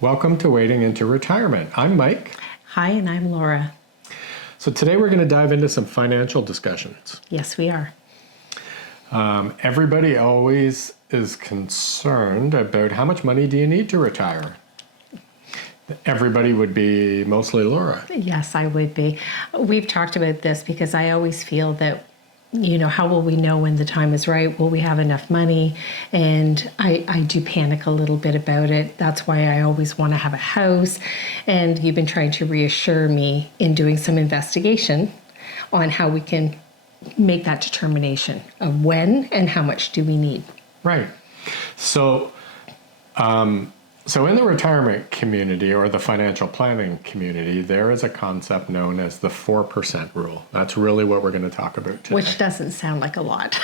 Welcome to Wading into Retirement. I'm Mike. Hi, and I'm Laura. So today we're going to dive into some financial discussions. Yes, we are. Everybody always is concerned about how much money do you need to retire? Everybody would be mostly Laura. Yes, I would be. We've talked about this because I always feel that, how will we know when the time is right? Will we have enough money? And I do panic a little bit about it. That's why I always want to have a house. And you've been trying to reassure me in doing some investigation on how we can make that determination of when and how much do we need. Right. So in the retirement community or the financial planning community, there is a concept known as the 4% rule. That's really what we're going to talk about today. Which doesn't sound like a lot.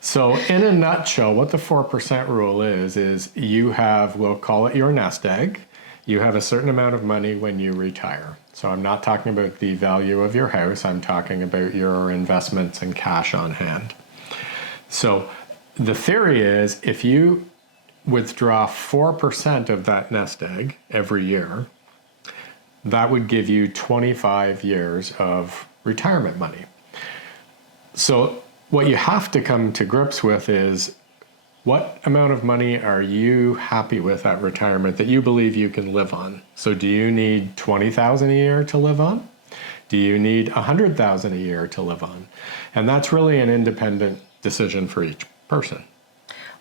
So in a nutshell, what the 4% rule is you have, we'll call it your nest egg. You have a certain amount of money when you retire. So I'm not talking about the value of your house. I'm talking about your investments and cash on hand. So the theory is if you withdraw 4% of that nest egg every year, that would give you 25 years of retirement money. So what you have to come to grips with is what amount of money are you happy with at retirement that you believe you can live on? So do you need $20,000 a year to live on? Do you need $100,000 a year to live on? And that's really an independent decision for each person.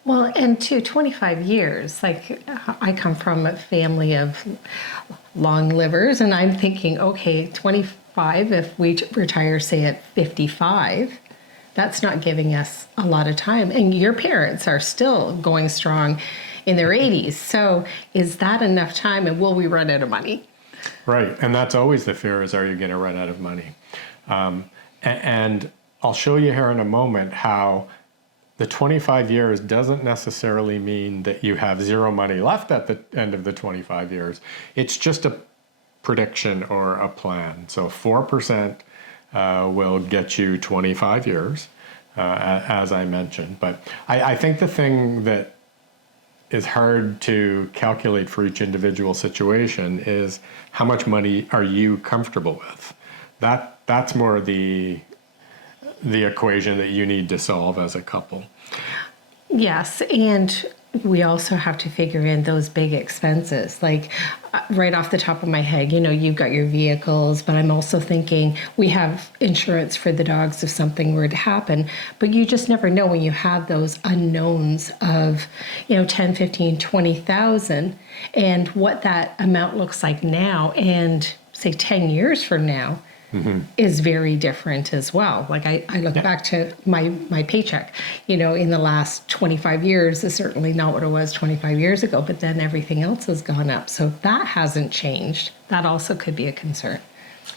Well, and 25 years, like I come from a family of long livers, and I'm thinking, okay, 25, if we retire, say, at 55, that's not giving us a lot of time. And your parents are still going strong in their 80s. So is that enough time, and will we run out of money? Right, and that's always the fear is, are you going to run out of money? And I'll show you here in a moment how the 25 years doesn't necessarily mean that you have zero money left at the end of the 25 years. It's just a prediction or a plan. So 4% will get you 25 years, as I mentioned. But I think the thing that is hard to calculate for each individual situation is how much money are you comfortable with? That's more the equation that you need to solve as a couple. Yes, and we also have to figure in those big expenses. Like right off the top of my head, you've got your vehicles, but I'm also thinking we have insurance for the dogs if something were to happen, but you just never know when you have those unknowns of, 10, 15, 20,000 and what that amount looks like now and say 10 years from now. Mm-hmm. Is very different as well. Like I look back to my paycheck, in the last 25 years is certainly not what it was 25 years ago, but then everything else has gone up. So if that hasn't changed, that also could be a concern.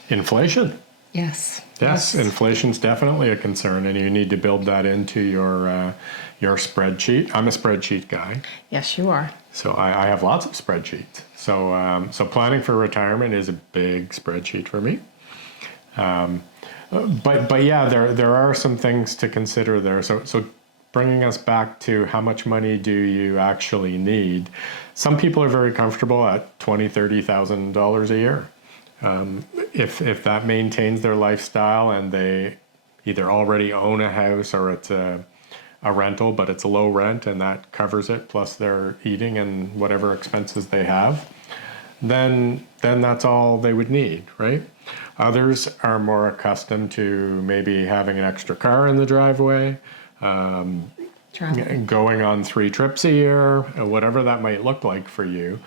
Inflation. Yes. Yes, inflation's definitely a concern, and you need to build that into your spreadsheet. I'm a spreadsheet guy. Yes, you are. So I have lots of spreadsheets. So planning for retirement is a big spreadsheet for me. But yeah, there are some things to consider there. So bringing us back to how much money do you actually need? Some people are very comfortable at $20,000, $30,000 a year. If that maintains their lifestyle and they either already own a house or it's a rental, but it's a low rent and that covers it, plus their eating and whatever expenses they have, then that's all they would need, right? Others are more accustomed to maybe having an extra car in the driveway, going on 3 trips a year, whatever that might look like for you.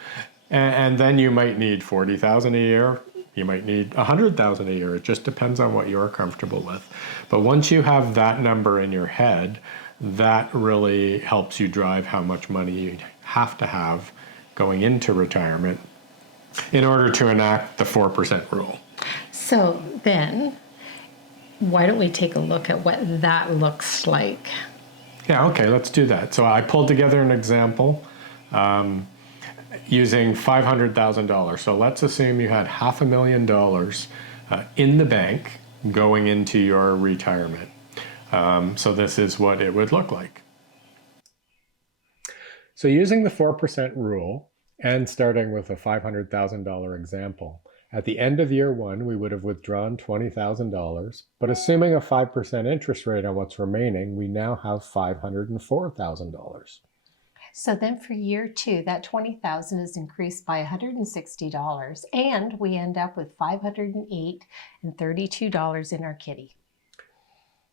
And then you might need $40,000 a year. You might need $100,000 a year. It just depends on what you're comfortable with. But once you have that number in your head, that really helps you drive how much money you have to have going into retirement in order to enact the 4% rule. So then, why don't we take a look at what that looks like? Yeah, okay, let's do that. So I pulled together an example using $500,000. So let's assume you had $500,000 in the bank going into your retirement. So this is what it would look like. So using the 4% rule and starting with a $500,000 example, at the end of year one, we would have withdrawn $20,000, but assuming a 5% interest rate on what's remaining, we now have $504,000. So then for year two, that $20,000 is increased by $160, and we end up with $508.32 in our kitty.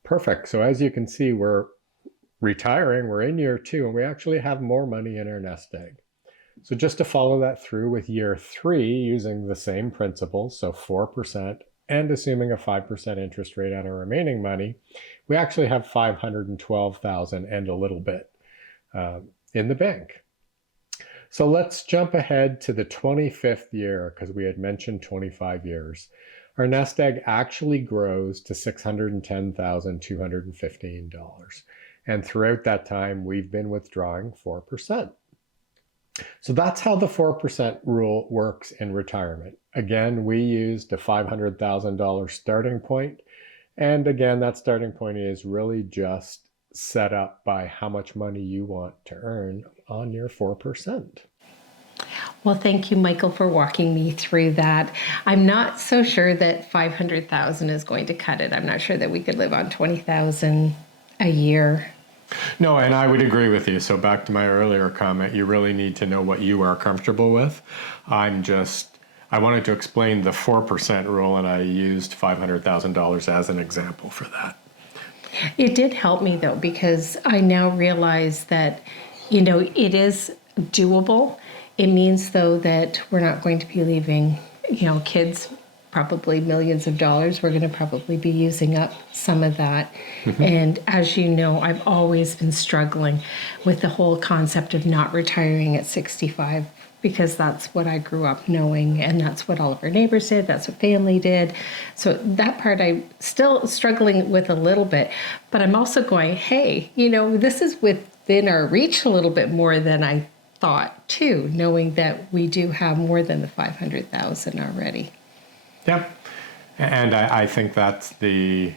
Perfect. So as you can see, we're retiring, we're in year two, and we actually have more money in our nest egg. So just to follow that through with year three, using the same principles, so 4%, and assuming a 5% interest rate on our remaining money, we actually have $512,000 and a little bit in the bank. So let's jump ahead to the 25th year, because we had mentioned 25 years. Our nest egg actually grows to $610,215. And throughout that time, we've been withdrawing 4%. So that's how the 4% rule works in retirement. Again, we used a $500,000 starting point. And again, that starting point is really just set up by how much money you want to earn on your 4%. Well, thank you, Michael, for walking me through that. I'm not so sure that 500,000 is going to cut it. I'm not sure that we could live on 20,000 a year. No, and I would agree with you. So back to my earlier comment, you really need to know what you are comfortable with. I wanted to explain the 4% rule, and I used $500,000 as an example for that. It did help me, though, because I now realize that, it is doable. It means, though, that we're not going to be leaving, kids probably millions of dollars. We're going to probably be using up some of that. Mm-hmm. And as you know, I've always been struggling with the whole concept of not retiring at 65, because that's what I grew up knowing, and that's what all of our neighbors did. That's what family did. So that part I'm still struggling with a little bit, but I'm also going, hey, this is within our reach a little bit more than I thought too, knowing that we do have more than the 500,000 already. Yep. And I think that's the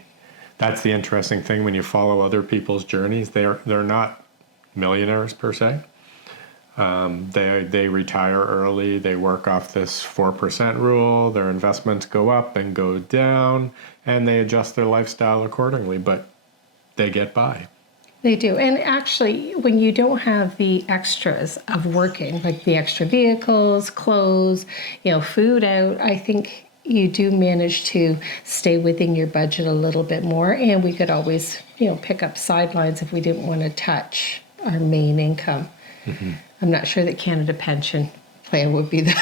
interesting thing when you follow other people's journeys. They're not millionaires per se. They retire early. They work off this 4% rule. Their investments go up and go down, and they adjust their lifestyle accordingly, but they get by. They do. And actually, when you don't have the extras of working, like the extra vehicles, clothes, food out, I think you do manage to stay within your budget a little bit more. And we could always, pick up sidelines if we didn't want to touch our main income. Mm-hmm. I'm not sure that Canada Pension Plan would be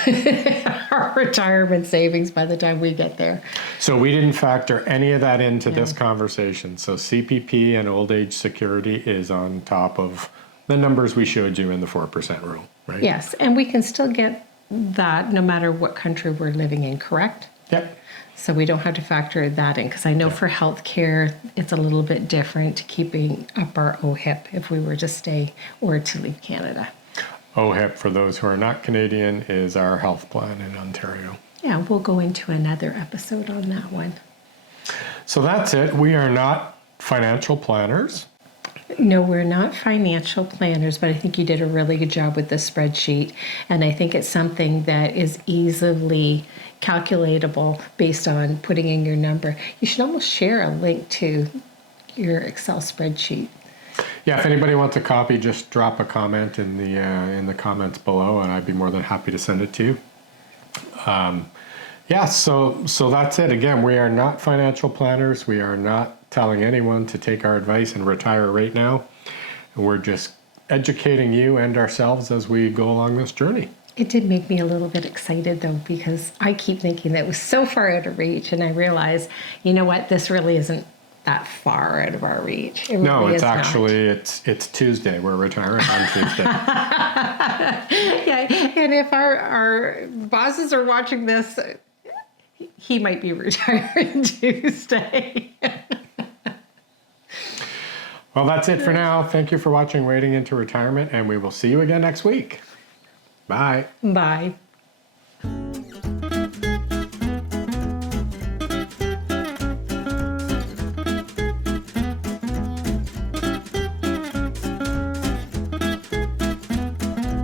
our retirement savings by the time we get there. So we didn't factor any of that into this conversation. So CPP and old age security is on top of the numbers we showed you in the 4% rule, right? Yes, and we can still get that no matter what country we're living in, correct? Yep. So we don't have to factor that in, because I know for healthcare, it's a little bit different keeping up our OHIP if we were to stay or to leave Canada. OHIP, for those who are not Canadian, is our health plan in Ontario. Yeah, we'll go into another episode on that one. So that's it. We are not financial planners. No, we're not financial planners, but I think you did a really good job with the spreadsheet. And I think it's something that is easily calculatable based on putting in your number. You should almost share a link to your Excel spreadsheet. Yeah, if anybody wants a copy, just drop a comment in the comments below, and I'd be more than happy to send it to you. So that's it. Again, we are not financial planners. We are not telling anyone to take our advice and retire right now. We're just educating you and ourselves as we go along this journey. It did make me a little bit excited, though, because I keep thinking that it was so far out of reach, and I realize, this really isn't that far out of our reach. It really no, it's is actually it's Tuesday. We're retiring on Tuesday. Yeah, and if our bosses are watching this, he might be retiring Tuesday. Well, that's it for now. Thank you for watching Wading into Retirement, and we will see you again next week. Bye. Bye.